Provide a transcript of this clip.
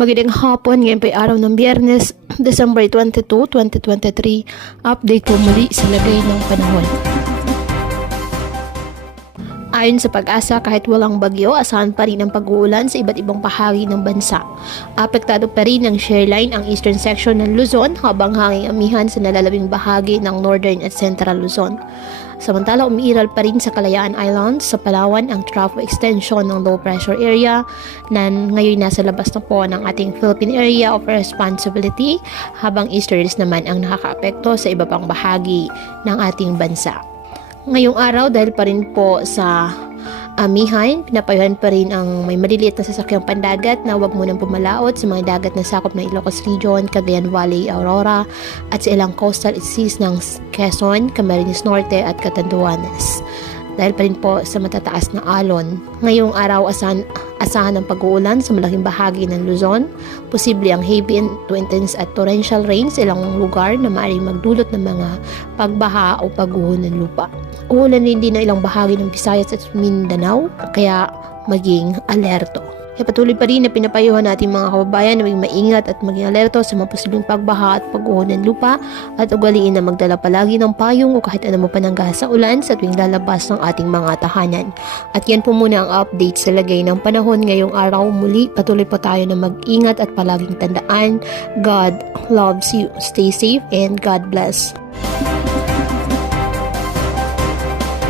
Magandang hapon, ngayon po ay araw ng Biyernes, December 22, 2023. Update po muli sa lagay ng panahon. Ayon sa Pag-asa, kahit walang bagyo, asahan pa rin ang pag-uulan sa iba't ibang bahagi ng bansa. Apektado pa rin ng shearline ang eastern section ng Luzon habang hanging amihan sa nalalabing bahagi ng northern at central Luzon. Samantala, umiiral pa rin sa Kalayaan Islands sa Palawan ang trough extension ng low pressure area na ngayon nasa labas na po ng ating Philippine Area of Responsibility habang easterlies naman ang nakakaapekto sa iba pang bahagi ng ating bansa. Ngayong araw, dahil pa rin po sa amihan, pinapayuhan pa rin ang may maliliit na sasakyang pandagat na huwag munang pumalaot sa mga dagat na sakop ng Ilocos Region, Cagayan Valley, Aurora at sa ilang coastal seas ng Quezon, Camarines Norte at Catanduanes. Dahil pa rin po sa matataas na alon. Ngayong araw, asahan ang pag-uulan sa malaking bahagi ng Luzon. Posible ang heavy to intense at torrential rain sa ilang lugar na maaaring magdulot ng mga pagbaha o pagguho ng lupa. Uulan din ng ilang bahagi ng Visayas at Mindanao, kaya maging alerto. Patuloy pa rin na pinapayuhan natin mga kababayan na maging maingat at maging alerto sa mga posibleng pagbaha at pagguho ng lupa at ugaliin na magdala palagi ng payong o kahit ano pa ng gas sa ulan sa tuwing lalabas ng ating mga tahanan. At yan po muna ang update sa lagay ng panahon ngayong araw. Muli, patuloy po tayo na mag-ingat at palaging tandaan, God loves you. Stay safe and God bless.